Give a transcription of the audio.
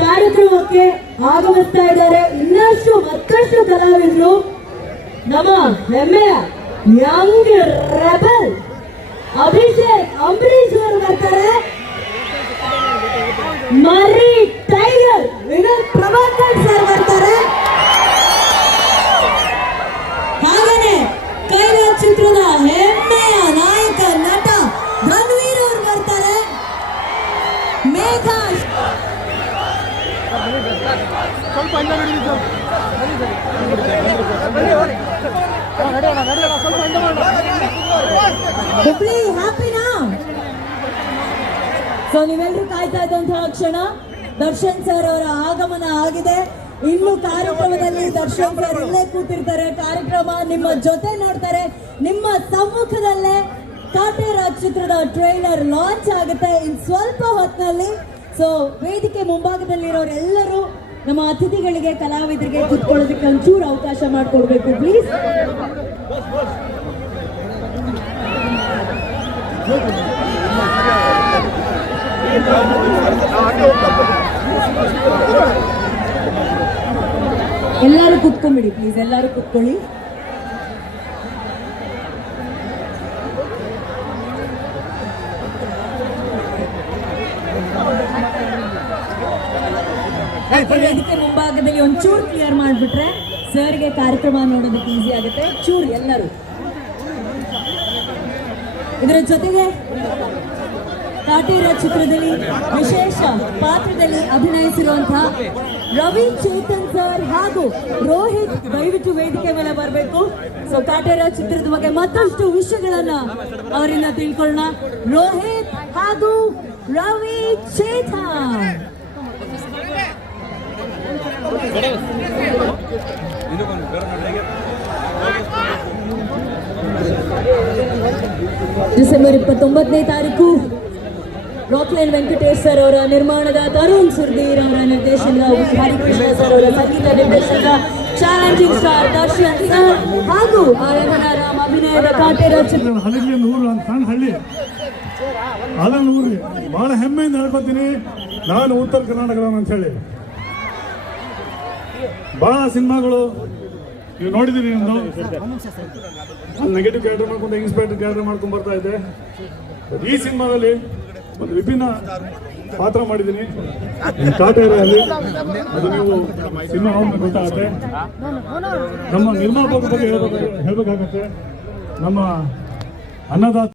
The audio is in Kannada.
ಕಾರ್ಯಕ್ರಮಕ್ಕೆ ಆಗಮಿಸ್ತಾ ಇದ್ದಾರೆ ಮತ್ತಷ್ಟು ಕಲಾವಿದರು. ನಮ್ಮ ಹೆಮ್ಮೆಯ ಯಂಗ್ ರೆಬಲ್ ಅಭಿಷೇಕ್ ಅಂಬರೀಶ್ ಅವರು ಬರ್ತಾರೆ. ಮರ್ರಿ ಟೈಗರ್ ವಿನೋದ್ ಪ್ರಭಾಕರ್ ಸರ್ ಬರ್ತಾರೆ. ಹಾಗೇನೆ ಕೈಲಾಸ್ ಚಿತ್ರದ ಹೆಮ್ಮೆಯ ನಾಯಕ ನಟ ಧನ್ವೀರ್ ಅವರು ಬರ್ತಾರೆ. ಮೇಘ ಹುಬ್ಳಿ ಹ್ಯಾಪಿನಾ? ಸೊ ನೀವೆಲ್ಲರೂ ಕಾಯ್ತಾ ಇದ್ದಂತಹ ಕ್ಷಣ ದರ್ಶನ್ ಸರ್ ಅವರ ಆಗಮನ ಆಗಿದೆ. ಇನ್ನು ಕಾರ್ಯಕ್ರಮದಲ್ಲಿ ದರ್ಶನ್ ಸರ್ ಇಲ್ಲೇ ಕೂತಿರ್ತಾರೆ. ಕಾರ್ಯಕ್ರಮ ನಿಮ್ಮ ಜೊತೆ ನೋಡ್ತಾರೆ. ನಿಮ್ಮ ಸಮ್ಮುಖದಲ್ಲೇ ಕಾಟೇರಾಜ್ ಚಿತ್ರದ ಟ್ರೈಲರ್ ಲಾಂಚ್ ಆಗುತ್ತೆ ಇನ್ ಸ್ವಲ್ಪ ಹೊತ್ತಿನಲ್ಲಿ. ಸೊ ವೇದಿಕೆ ಮುಂಭಾಗದಲ್ಲಿರೋರೆಲ್ಲರೂ ನಮ್ಮ ಅತಿಥಿಗಳಿಗೆ ಕಲಾವಿದರಿಗೆ ಕೂತ್ಕೊಳ್ಳೋದಕ್ಕೆ ಒಂಚೂರು ಅವಕಾಶ ಮಾಡಿಕೊಡ್ಬೇಕು ಪ್ಲೀಸ್. ಎಲ್ಲರೂ ಕೂತ್ಕೊಂಡ್ಬಿಡಿ ಪ್ಲೀಸ್, ಎಲ್ಲರೂ ಕೂತ್ಕೊಳ್ಳಿ. ವೇದಿಕೆ ಮುಂಭಾಗದಲ್ಲಿ ಒಂಚೂರು ಕ್ಲಿಯರ್ ಮಾಡಿಬಿಟ್ರೆ ಸರ್ಗೆ ಕಾರ್ಯಕ್ರಮ ನೋಡೋದಕ್ಕೆ ಈಸಿ ಆಗುತ್ತೆ. ಚೂರು ಎಲ್ಲರೂ. ಇದರ ಜೊತೆಗೆ ಕಾಟೇರಾಜ್ ಚಿತ್ರದಲ್ಲಿ ವಿಶೇಷ ಪಾತ್ರದಲ್ಲಿ ಅಭಿನಯಿಸಿರುವಂತಹ ರವಿ ಚೇತನ್ ಸರ್ ಹಾಗೂ ರೋಹಿತ್ ದಯವಿಟ್ಟು ವೇದಿಕೆ ಮೇಲೆ ಬರಬೇಕು. ಸೊ ಕಾಟೇರಾಜ್ ಚಿತ್ರದ ಬಗ್ಗೆ ಮತ್ತಷ್ಟು ವಿಷಯಗಳನ್ನ ಅವರಿಂದ ತಿಳ್ಕೊಳ್ಳೋಣ. ರೋಹಿತ್ ಹಾಗೂ ರವಿ ಚೇತನ್. ಡಿಸೆಂಬರ್ 29ನೇ ತಾರೀಕು ರಾಕ್ಲೈನ್ ವೆಂಕಟೇಶ್ ಸರ್ ಅವರ ನಿರ್ಮಾಣದ, ತರುಣ್ ಸುರ್ದೀರ್ ಅವರ ನಿರ್ದೇಶನ, ಹರಿಕೃಷ್ಣ ಸರ್ ಅವರ ಸಂಗೀತ ನಿರ್ದೇಶನ, ಚಾಲೆಂಜಿಂಗ್ ಸ್ಟಾರ್ ದರ್ಶನ್ ಸರ್ ಹಾಗೂ ಆಯಮನ ರಾಮ್ ಅಭಿನಯದ ಕಾಟೇರಾಜ್ ಚಿತ್ರ. ಸಣ್ಣ ಹಳ್ಳಿ ಅದನ್ನು ಊರಿಗೆ ಬಹಳ ಹೆಮ್ಮೆಯಿಂದ ಹೇಳ್ಕೊತೀನಿ. ನಾನು ಉತ್ತರ ಕರ್ನಾಟಕದವನು ಅಂತ ಹೇಳಿ ಬಹಳ ಸಿನಿಮಾಗಳು ನೀವು ನೋಡಿದ್ದೀರಿ. ನೆಗೆಟಿವ್ ಕ್ಯಾರೆಕ್ಟರ್ ಮಾಡ್ಕೊಂಡು ಇನ್ಸ್ಪೆಕ್ಟರ್ ಕ್ಯಾರೆಕ್ಟರ್ ಮಾಡ್ಕೊಂಡು ಬರ್ತಾ ಇದ್ದೆ. ಈ ಸಿನಿಮಾದಲ್ಲಿ ಒಂದು ವಿಭಿನ್ನ ಪಾತ್ರ ಮಾಡಿದ್ದೀನಿ ಕಾಟೇರಲ್ಲಿ. ಅದು ನೀವು ಸಿನಿಮಾ ನೋಡಿದ್ರೆ ಗೊತ್ತಾಗುತ್ತೆ. ನಮ್ಮ ನಿರ್ಮಾಪಕರ ಬಗ್ಗೆ ಹೇಳ್ಬೇಕಾಗತ್ತೆ. ನಮ್ಮ ಅನ್ನದಾತ